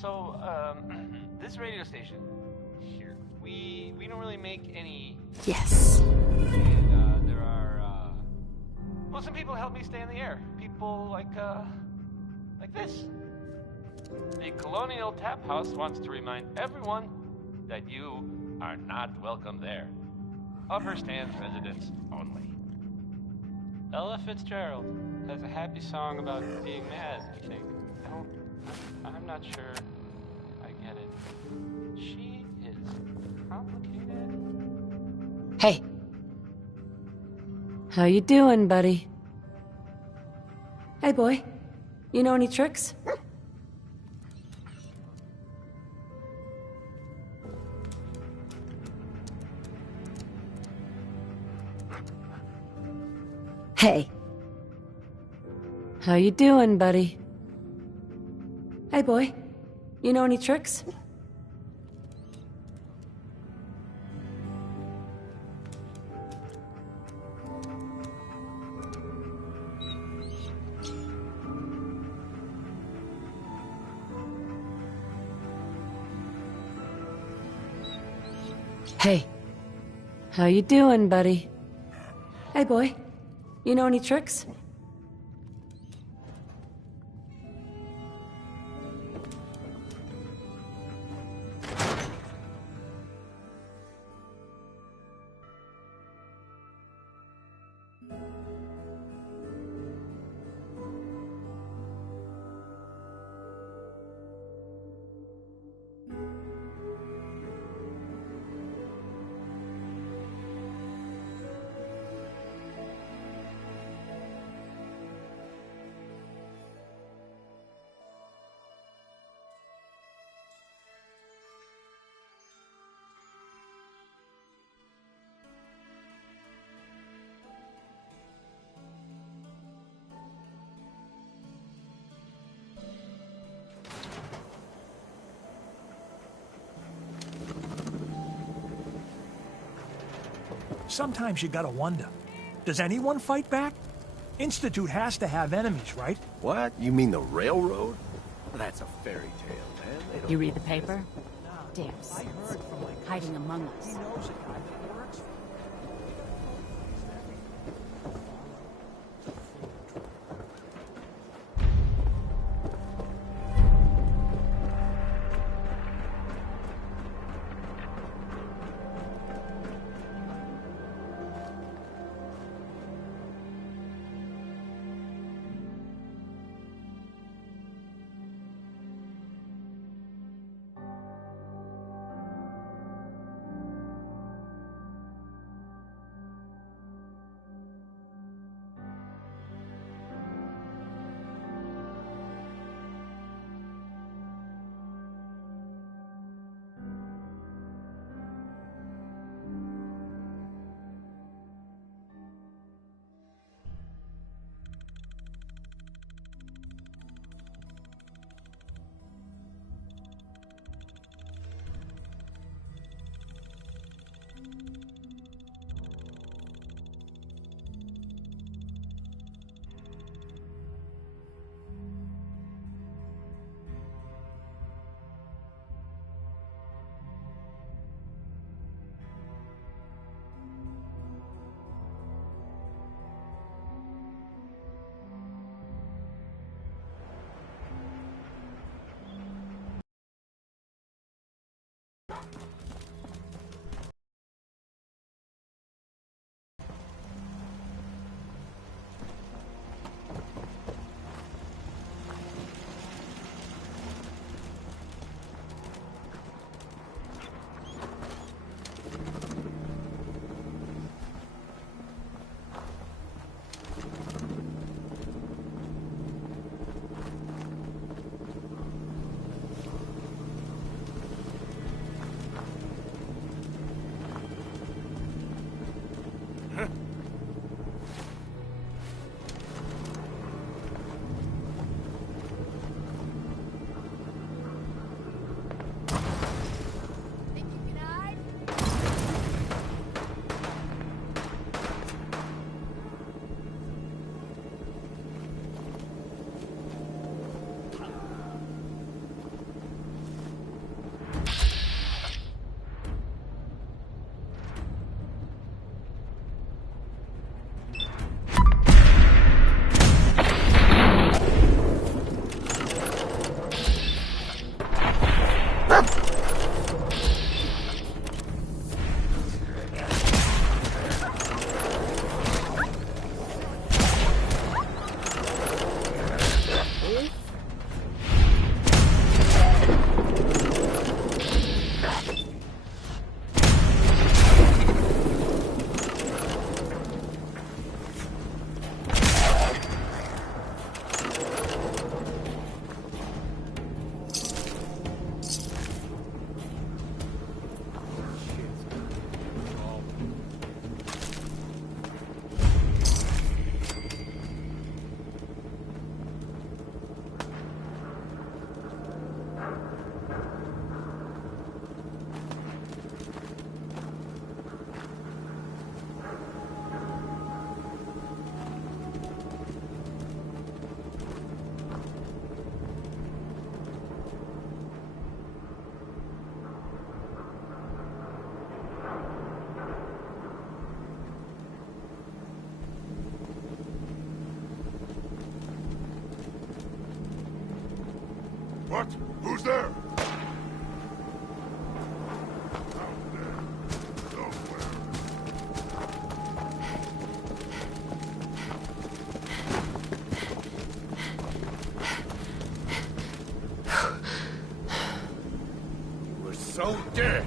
So, this radio station here, we don't really make any. Yes. And there are well, some people help me stay in the air. People like this. The Colonial Tap House wants to remind everyone that you are not welcome there. Upper Stands residents only. Ella Fitzgerald has a happy song about being mad, I think. I'm not sure I get it. She is complicated. Hey. How you doing, buddy? Hey, boy. You know any tricks? Hey. How you doing, buddy? Hey, boy. You know any tricks? Hey. How you doing, buddy? Hey, boy. You know any tricks? Sometimes you gotta wonder, does anyone fight back? Institute has to have enemies, right? What? You mean the railroad? That's a fairy tale, man. They don't You read the paper? No. Damn I sons. heard from my Hiding among us. He knows a guy that works for Who's there? We're so dead.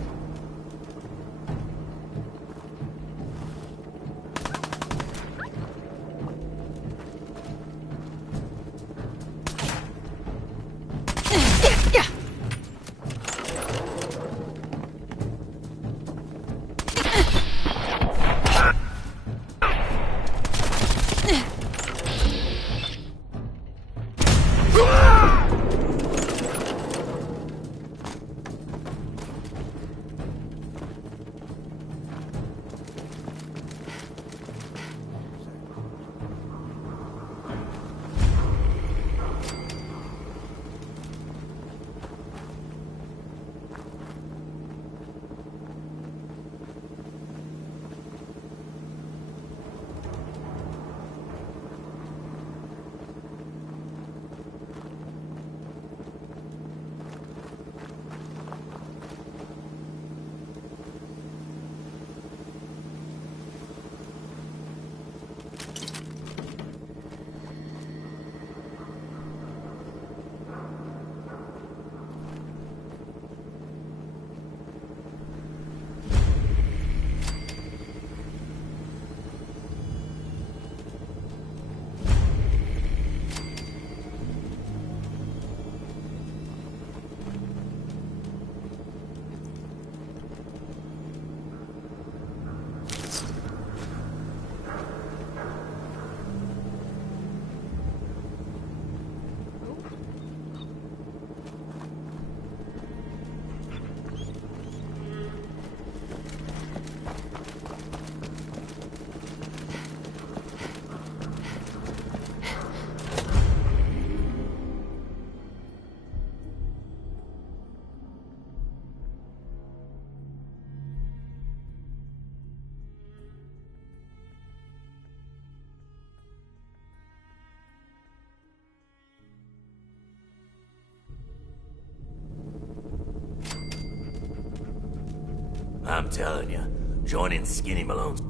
I'm telling you, joining Skinny Malone's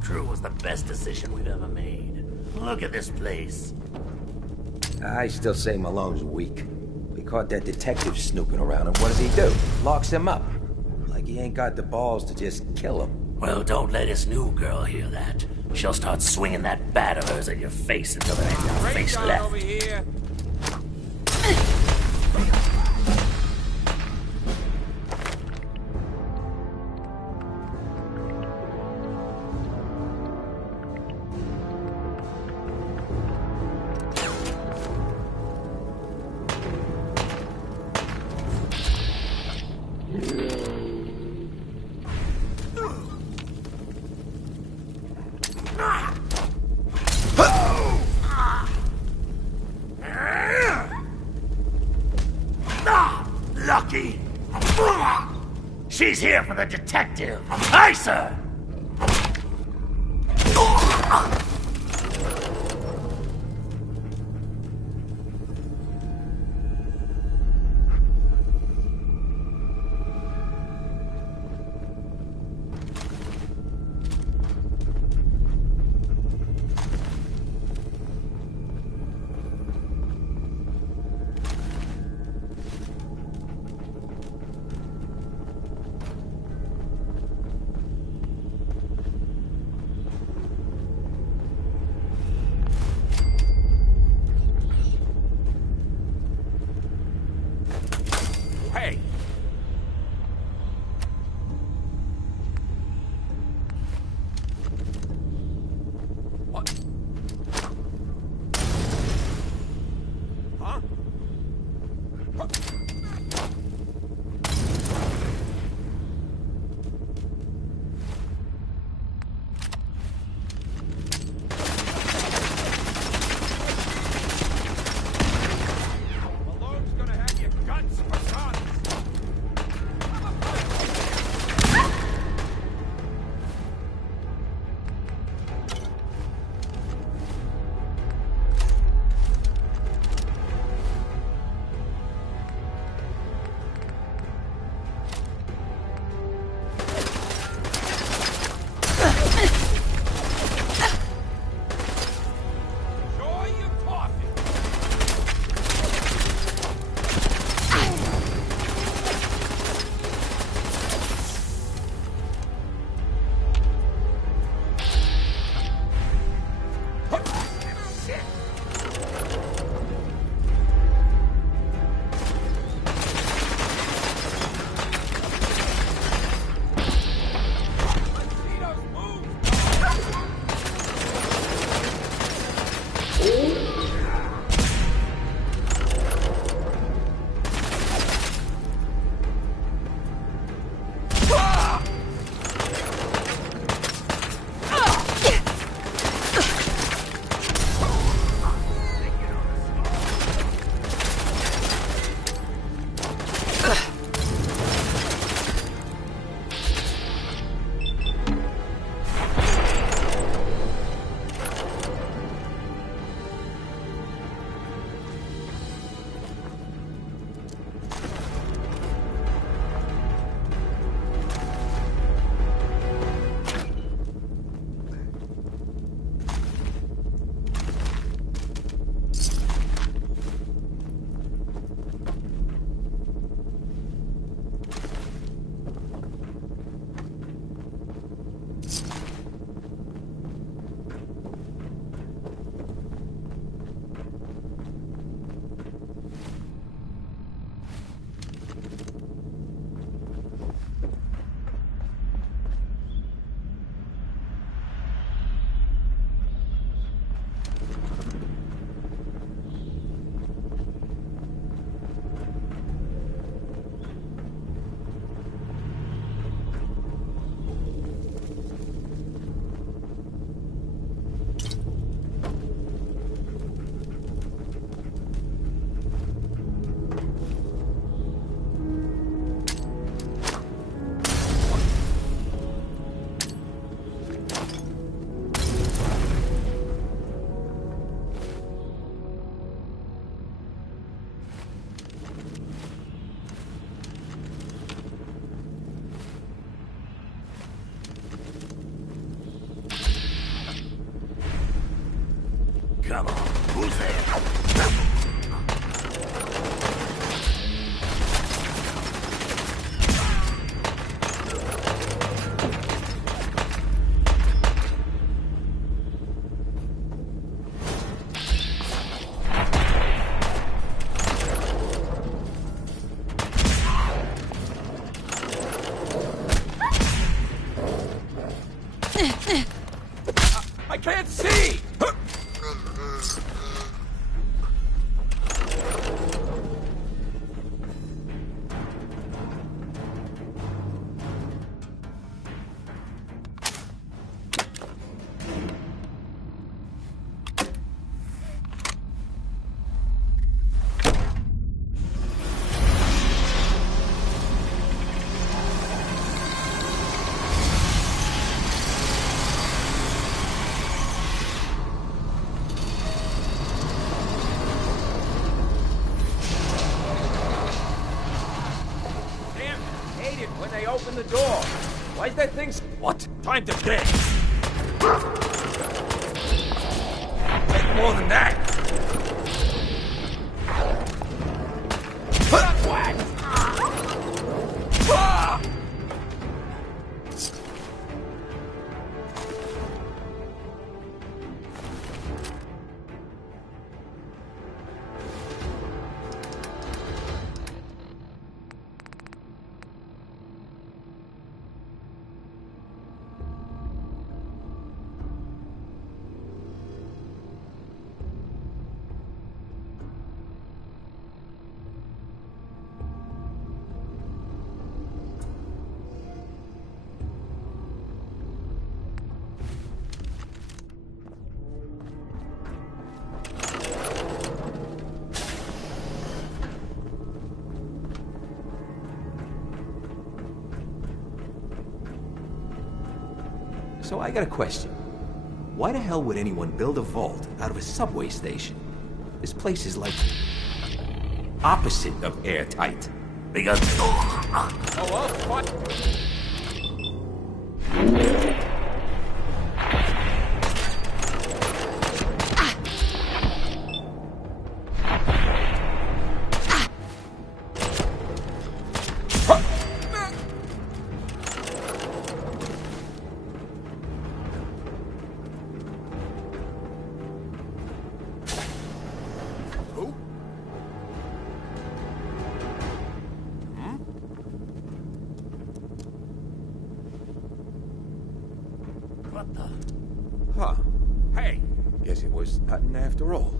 crew was the best decision we've ever made. Look at this place. I still say Malone's weak. We caught that detective snooping around, and what does he do? Locks him up. Like he ain't got the balls to just kill him. Well, don't let his new girl hear that. She'll start swinging that bat of hers at your face until there ain't no face left. Over here. Lucky! She's here for the detective! Aye, sir! Hey! What? Huh? Malone's gonna have your guts for guns! Come on, who's there? I can't see! When they open the door. Why's that thing... What? Time to dance. Take more than that. Whack! Ah! So I got a question. Why the hell would anyone build a vault out of a subway station? This place is like... opposite of airtight. Because... Oh, well, what? What the... Huh. Hey, guess it was nothing after all.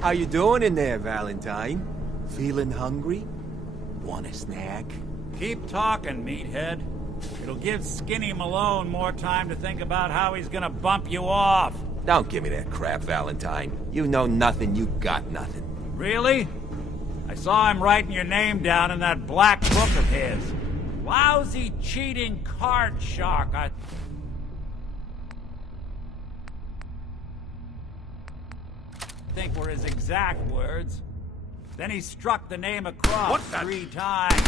How you doing in there, Valentine? Feeling hungry? Want a snack? Keep talking, meathead. It'll give Skinny Malone more time to think about how he's gonna bump you off. Don't give me that crap, Valentine. You know nothing, you got nothing. Really? I saw him writing your name down in that black book of his. Lousy, cheating card shark. I think were his exact words. Then he struck the name across 3 times.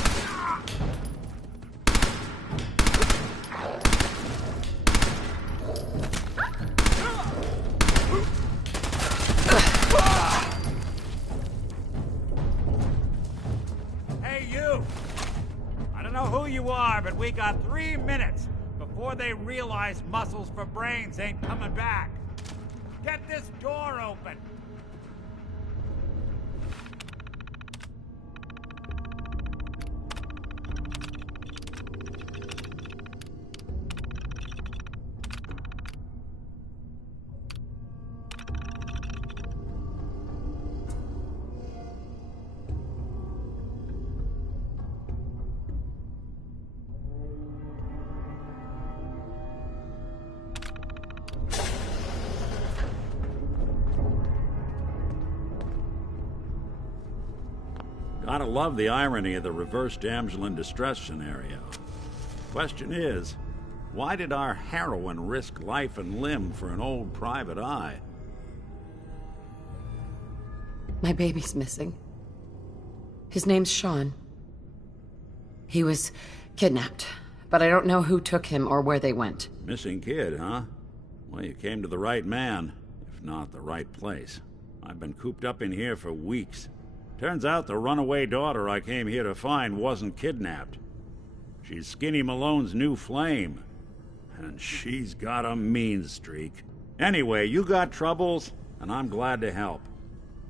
Hey, you! I don't know who you are, but we got 3 minutes before they realize muscles for brains ain't coming back. Get this door open! Gotta love the irony of the reverse damsel in distress scenario. Question is, why did our heroine risk life and limb for an old private eye? My baby's missing. His name's Sean. He was kidnapped, but I don't know who took him or where they went. Missing kid, huh? Well, you came to the right man, if not the right place. I've been cooped up in here for weeks. Turns out the runaway daughter I came here to find wasn't kidnapped. She's Skinny Malone's new flame. And she's got a mean streak. Anyway, you got troubles, and I'm glad to help.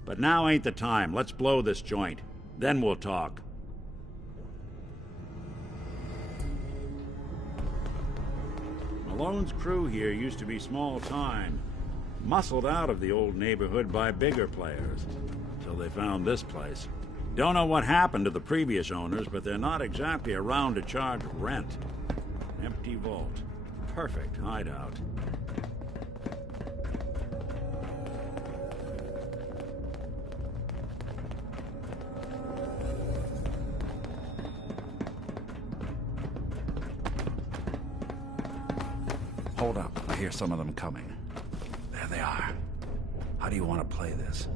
But now ain't the time. Let's blow this joint. Then we'll talk. Malone's crew here used to be small time. Muscled out of the old neighborhood by bigger players. Till they found this place. Don't know what happened to the previous owners, but they're not exactly around to charge rent. Empty vault. Perfect hideout. Hold up. I hear some of them coming. There they are. How do you want to play this?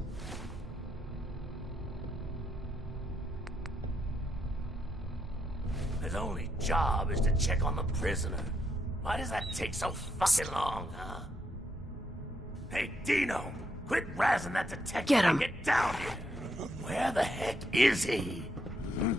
His only job is to check on the prisoner. Why does that take so fucking long, huh? Hey, Dino! Quit razzing that detective. Get him. And get down here! Where the heck is he? Hmm?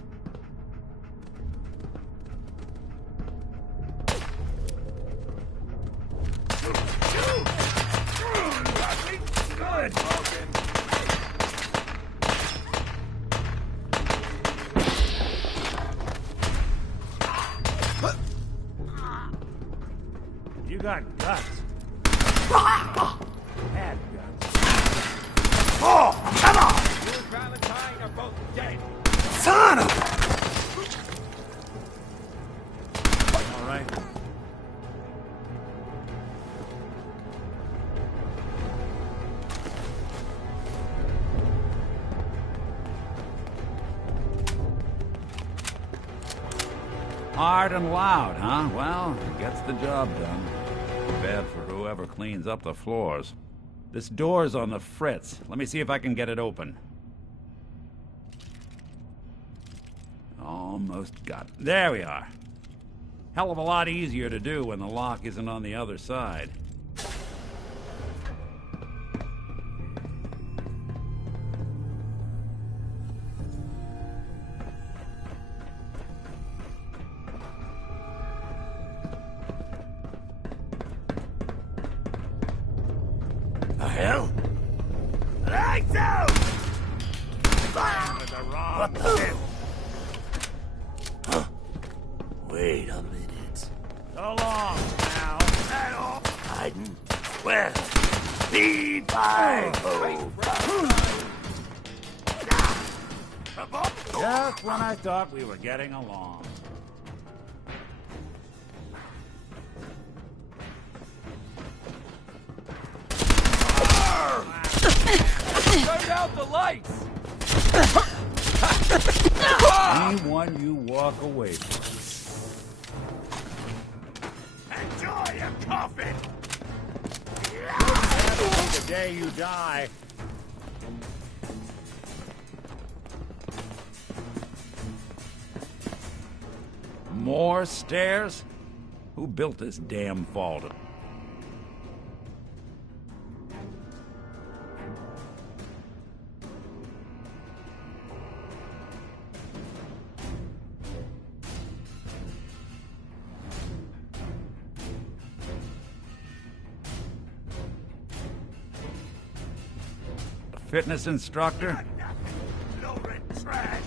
You got guts. Had guts. Oh, come on! You and Valentine are both dead. Son of All right. Hard and loud, huh? Well, it gets the job done. Bad for whoever cleans up the floors. This door's on the fritz. Let me see if I can get it open. Almost got it. There we are. Hell of a lot easier to do when the lock isn't on the other side. The hell? Lights out! What the hell? Huh? Wait a minute. So long, now. Hiding? Where? Feed my Just when I thought we were getting along. Turn out the lights! Anyone you walk away from. Enjoy your coffin! The day you die. More stairs? Who built this damn vault? A fitness instructor? Low-rent trash!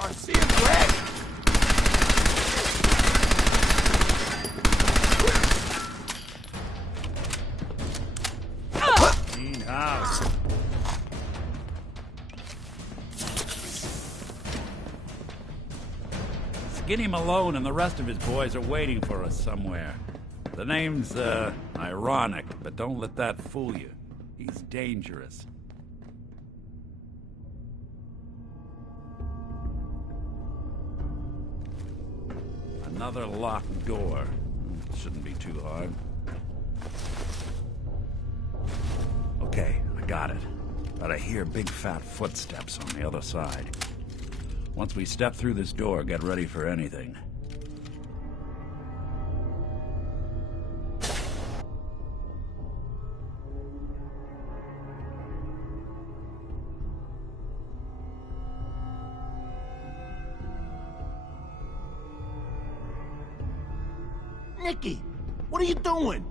I'm seeing red! Clean house. Skinny Malone and the rest of his boys are waiting for us somewhere. The name's, ironic, but don't let that fool you. He's dangerous. Another locked door. Shouldn't be too hard. Okay, I got it. But I hear big fat footsteps on the other side. Once we step through this door, get ready for anything. Nicky, what are you doing?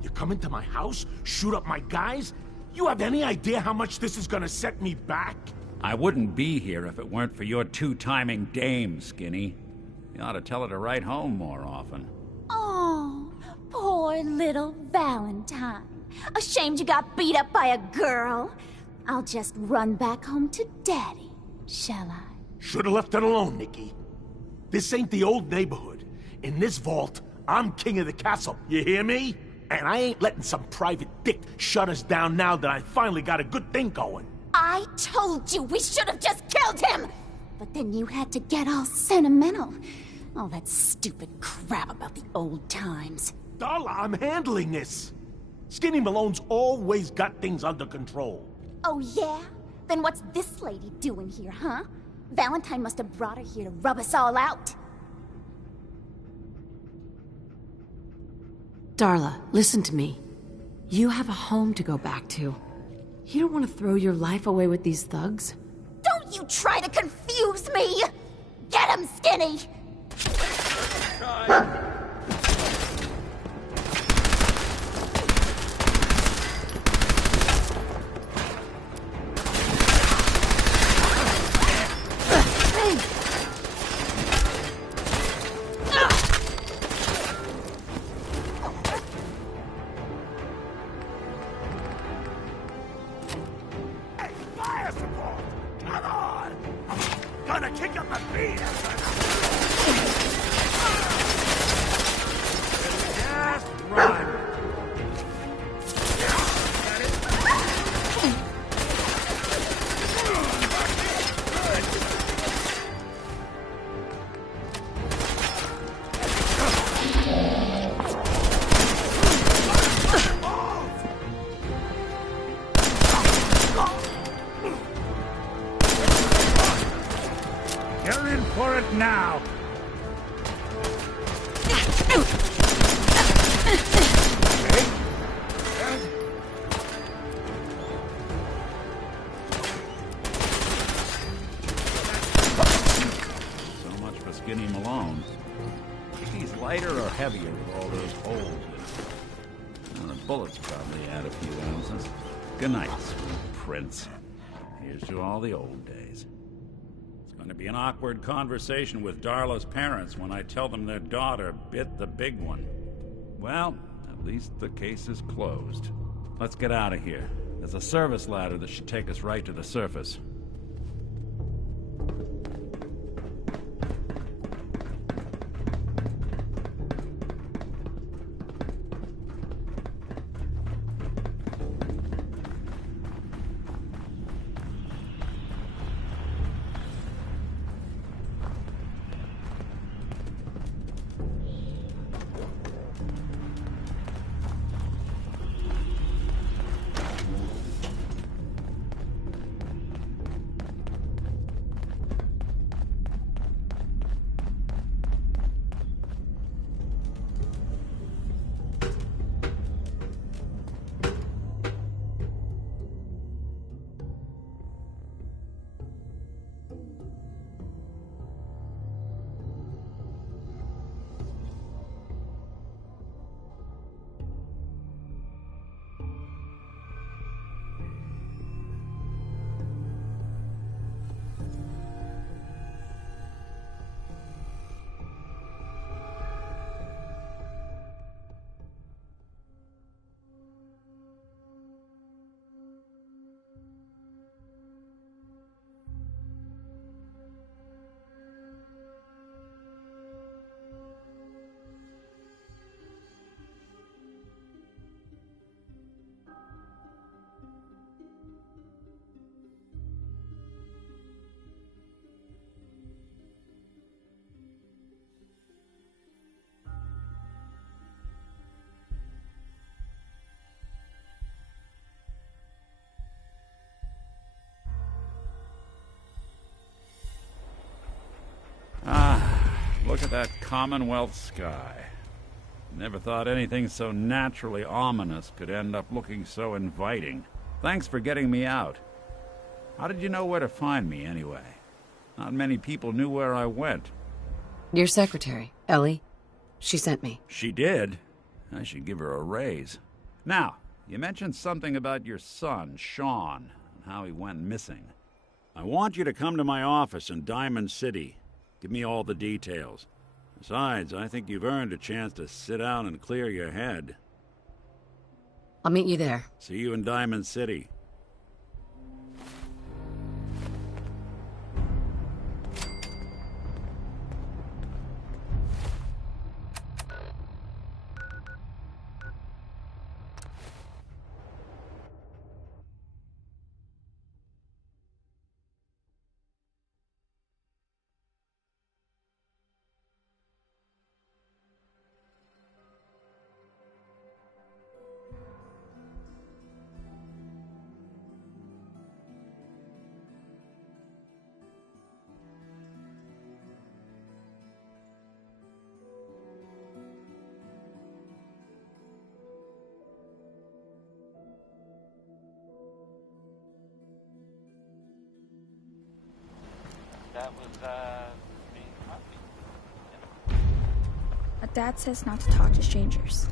You come into my house, shoot up my guys? You have any idea how much this is gonna set me back? I wouldn't be here if it weren't for your two-timing dame, Skinny. You ought to tell her to write home more often. Oh, poor little Valentine. Ashamed you got beat up by a girl? I'll just run back home to Daddy, shall I? Should've left it alone, Nicky. This ain't the old neighborhood. In this vault, I'm king of the castle, you hear me? And I ain't letting some private dick shut us down now that I finally got a good thing going. I told you we should have just killed him! But then you had to get all sentimental. All that stupid crap about the old times. Darla, I'm handling this. Skinny Malone's always got things under control. Oh yeah? Then what's this lady doing here, huh? Valentine must have brought her here to rub us all out. Darla, listen to me. You have a home to go back to. You don't want to throw your life away with these thugs? Don't you try to confuse me! Get him, Skinny! You're in for it now. So much for Skinny Malone. Think he's lighter or heavier with all those holes in it? Well, the bullets probably add a few ounces. Good night, sweet prince. Here's to all the old days. It's going to be an awkward conversation with Darla's parents when I tell them their daughter bit the big one. Well, at least the case is closed. Let's get out of here. There's a service ladder that should take us right to the surface. Look at that Commonwealth sky. Never thought anything so naturally ominous could end up looking so inviting. Thanks for getting me out. How did you know where to find me, anyway? Not many people knew where I went. Your secretary, Ellie. She sent me. She did? I should give her a raise. Now, you mentioned something about your son, Sean, and how he went missing. I want you to come to my office in Diamond City. Give me all the details. Besides, I think you've earned a chance to sit down and clear your head. I'll meet you there. See you in Diamond City. That was, being copied. My dad says not to talk to strangers.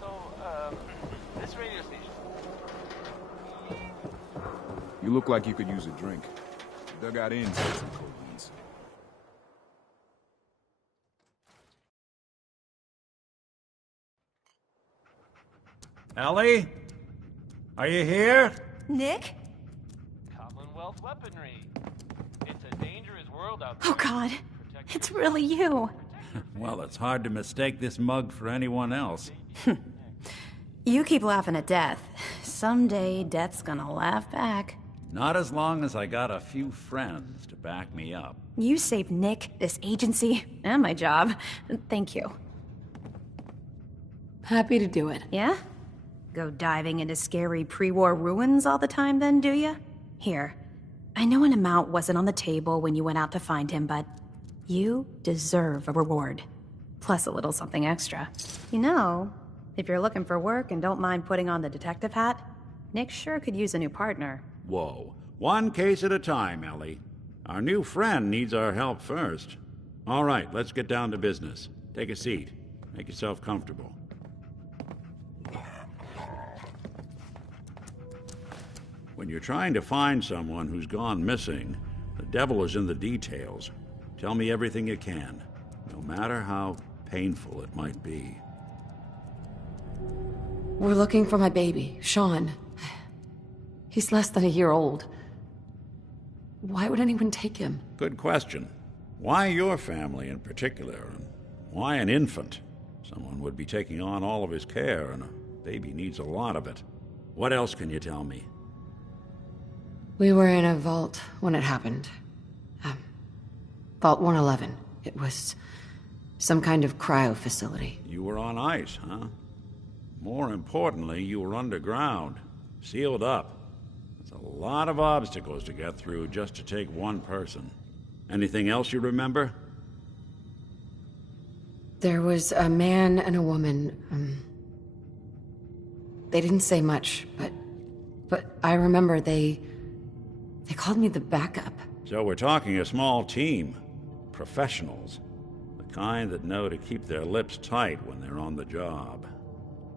So, this radio station. You look like you could use a drink. Dug out in some cold ones. Ellie? Are you here? Nick? Commonwealth weaponry. It's a dangerous world out there. Oh, God. It's really you. Well, it's hard to mistake this mug for anyone else. You keep laughing at death. Someday, death's gonna laugh back. Not as long as I got a few friends to back me up. You saved Nick, this agency, and my job. Thank you. Happy to do it. Yeah? Go diving into scary pre-war ruins all the time then, do ya? Here, I know an amount wasn't on the table when you went out to find him, but you deserve a reward. Plus a little something extra. You know, if you're looking for work and don't mind putting on the detective hat, Nick sure could use a new partner. Whoa. One case at a time, Ellie. Our new friend needs our help first. All right, let's get down to business. Take a seat. Make yourself comfortable. When you're trying to find someone who's gone missing, the devil is in the details. Tell me everything you can, no matter how painful it might be. We're looking for my baby, Sean. He's less than a year old. Why would anyone take him? Good question. Why your family in particular? And why an infant? Someone would be taking on all of his care, and a baby needs a lot of it. What else can you tell me? We were in a vault when it happened. Vault 111. It was some kind of cryo facility. You were on ice, huh? More importantly, you were underground, sealed up. There's a lot of obstacles to get through just to take one person. Anything else you remember? There was a man and a woman. They didn't say much, but I remember they called me the backup. So we're talking a small team. Professionals. The kind that know to keep their lips tight when they're on the job.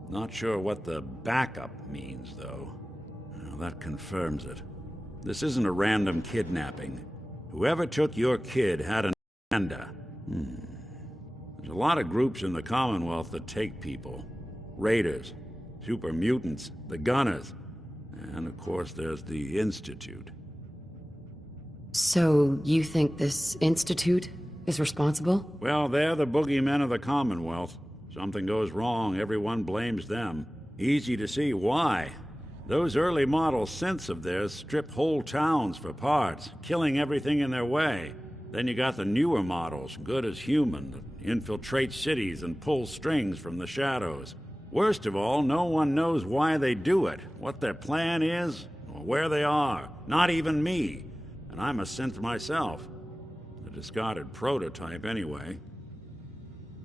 Not sure what the backup means, though. Well, that confirms it. This isn't a random kidnapping. Whoever took your kid had an agenda. There's a lot of groups in the Commonwealth that take people. Raiders, super mutants, the Gunners, and of course there's the Institute. So you think this Institute is responsible? Well, they're the boogeymen of the Commonwealth. Something goes wrong, everyone blames them. Easy to see why. Those early model synths of theirs strip whole towns for parts, killing everything in their way. Then you got the newer models, good as human, that infiltrate cities and pull strings from the shadows. Worst of all, no one knows why they do it, what their plan is, or where they are. Not even me. And I'm a synth myself. A discarded prototype, anyway.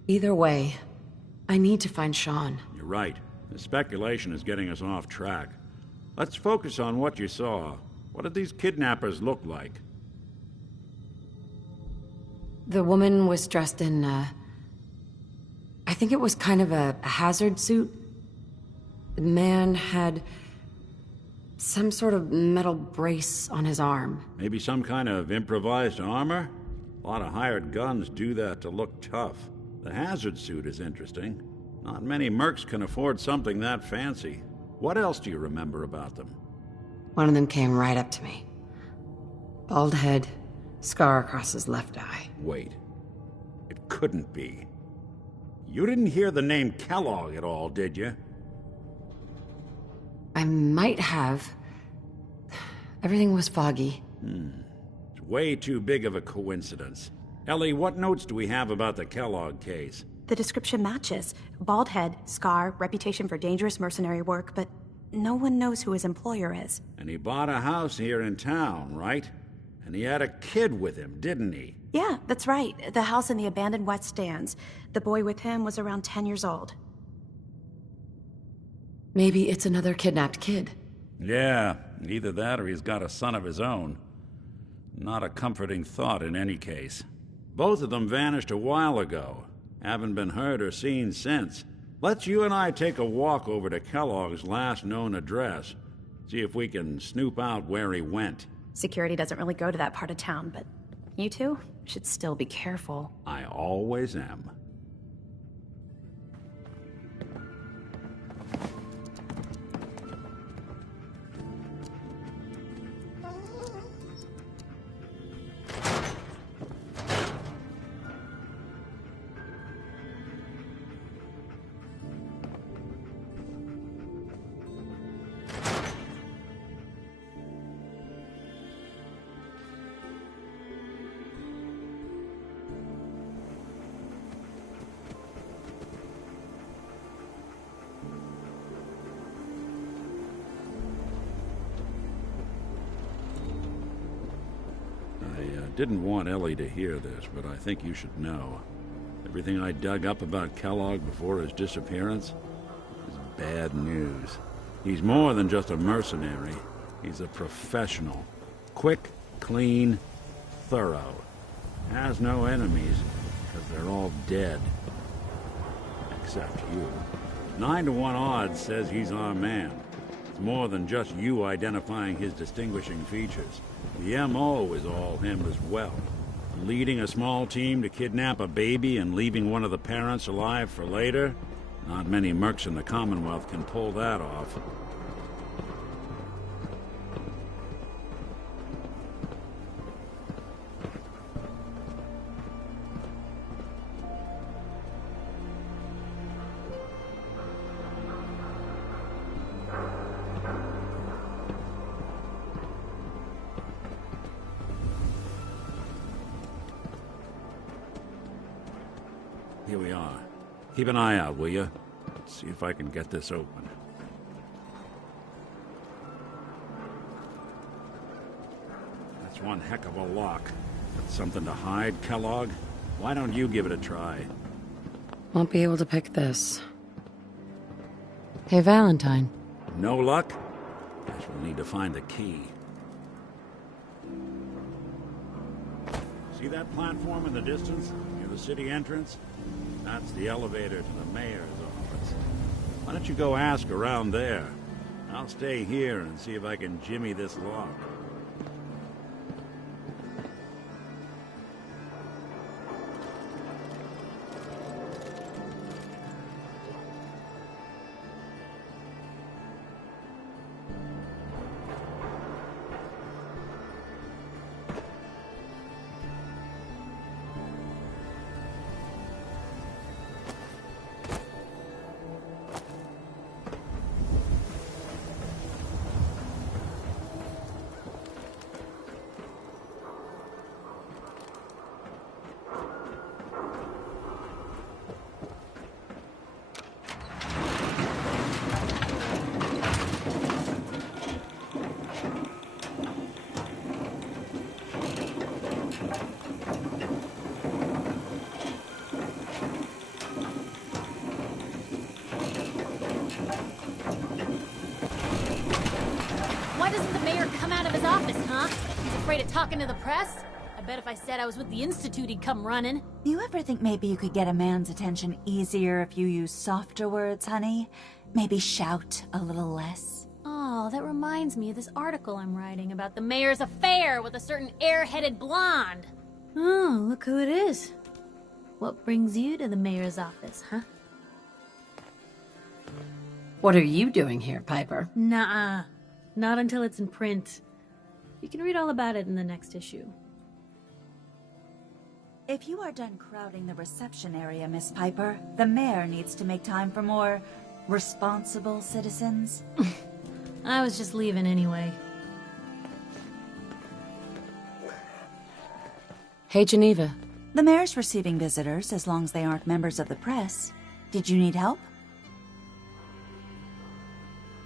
Either way, I need to find Sean. You're right. The speculation is getting us off track. Let's focus on what you saw. What did these kidnappers look like? The woman was dressed in, I think it was kind of a hazard suit. The man had some sort of metal brace on his arm. Maybe some kind of improvised armor? A lot of hired guns do that to look tough. The hazard suit is interesting. Not many mercs can afford something that fancy. What else do you remember about them? One of them came right up to me. Bald head, scar across his left eye. Wait. It couldn't be. You didn't hear the name Kellogg at all, did you? I might have. Everything was foggy. It's way too big of a coincidence. Ellie, what notes do we have about the Kellogg case? The description matches. Bald head, scar, reputation for dangerous mercenary work, but no one knows who his employer is. And he bought a house here in town, right? And he had a kid with him, didn't he? Yeah, that's right. The house in the abandoned West Stands. The boy with him was around 10 years old. Maybe it's another kidnapped kid. Yeah, either that or he's got a son of his own. Not a comforting thought in any case. Both of them vanished a while ago. Haven't been heard or seen since. Let's you and I take a walk over to Kellogg's last known address. See if we can snoop out where he went. Security doesn't really go to that part of town, but you two should still be careful. I always am. Didn't want Ellie to hear this, but I think you should know. Everything I dug up about Kellogg before his disappearance is bad news. He's more than just a mercenary. He's a professional. Quick, clean, thorough. Has no enemies, because they're all dead. Except you. 9 to 1 odds says he's our man. It's more than just you identifying his distinguishing features. The M.O. is all him as well. Leading a small team to kidnap a baby and leaving one of the parents alive for later? Not many mercs in the Commonwealth can pull that off. Here we are. Keep an eye out, will you? See if I can get this open. That's one heck of a lock. Got something to hide, Kellogg? Why don't you give it a try? Won't be able to pick this. Hey, Valentine. No luck? Guess we'll need to find the key. See that platform in the distance, near the city entrance? That's the elevator to the mayor's office. Why don't you go ask around there? I'll stay here and see if I can jimmy this lock. Why doesn't the mayor come out of his office, huh? He's afraid of talking to the press? I bet if I said I was with the Institute, he'd come running. You ever think maybe you could get a man's attention easier if you use softer words, honey? Maybe shout a little less? Oh, that reminds me of this article I'm writing about the mayor's affair with a certain air-headed blonde. Oh, look who it is. What brings you to the mayor's office, huh? What are you doing here, Piper? Nuh-uh. Not until it's in print. You can read all about it in the next issue. If you are done crowding the reception area, Miss Piper, the mayor needs to make time for more responsible citizens. I was just leaving anyway. Hey, Geneva. The mayor's receiving visitors as long as they aren't members of the press. Did you need help?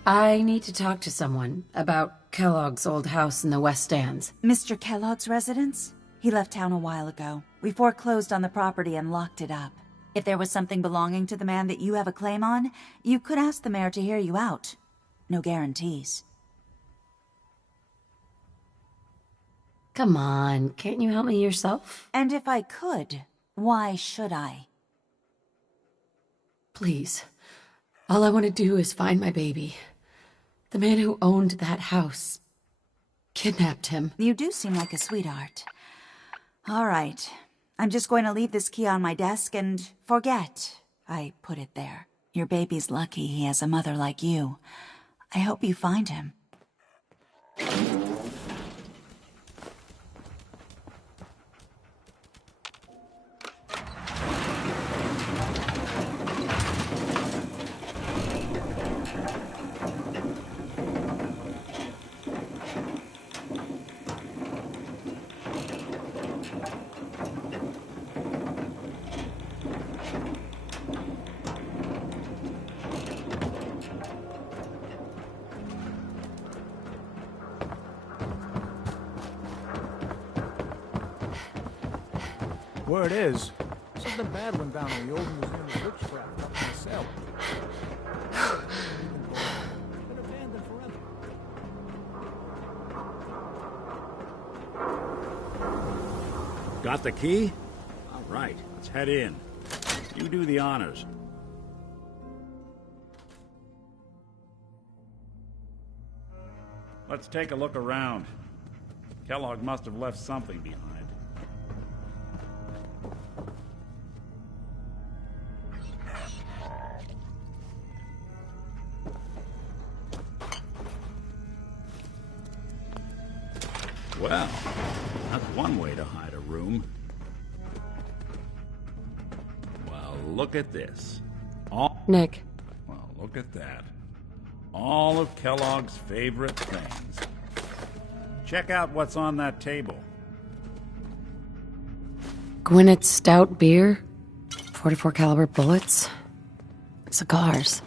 I need to talk to someone about Kellogg's old house in the West Stands. Mr. Kellogg's residence? He left town a while ago. We foreclosed on the property and locked it up. If there was something belonging to the man that you have a claim on, you could ask the mayor to hear you out. No guarantees. Come on, can't you help me yourself? And if I could, why should I? Please. All I want to do is find my baby. The man who owned that house kidnapped him. You do seem like a sweetheart. All right. I'm just going to leave this key on my desk and forget I put it there. Your baby's lucky he has a mother like you. I hope you find him. Word is, something bad went down in the old Museum of Witchcraft up in the cell. It's been abandoned forever. Got the key? All right, let's head in. You do the honors. Let's take a look around. Kellogg must have left something behind. Well, that's one way to hide a room. Well, look at this. Nick. Well, look at that. All of Kellogg's favorite things. Check out what's on that table. Gwinnett's stout beer, 44 caliber bullets, cigars,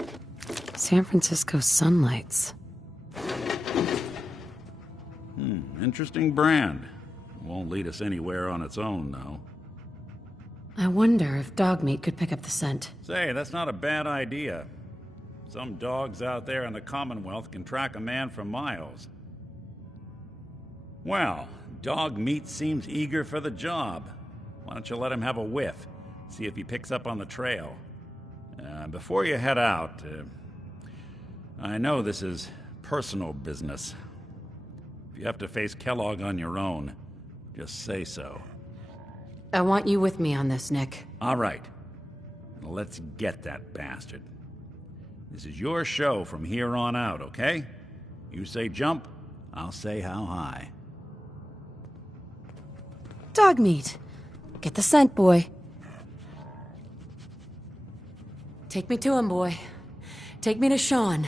San Francisco sunlights. Interesting brand. Won't lead us anywhere on its own, though. I wonder if dog meat could pick up the scent. Say, that's not a bad idea. Some dogs out there in the Commonwealth can track a man for miles. Well, dog meat seems eager for the job. Why don't you let him have a whiff? See if he picks up on the trail. Before you head out, I know this is personal business. If you have to face Kellogg on your own, just say so. I want you with me on this, Nick. All right. Let's get that bastard. This is your show from here on out, okay? You say jump, I'll say how high. Dog meat. Get the scent, boy. Take me to him, boy. Take me to Sean.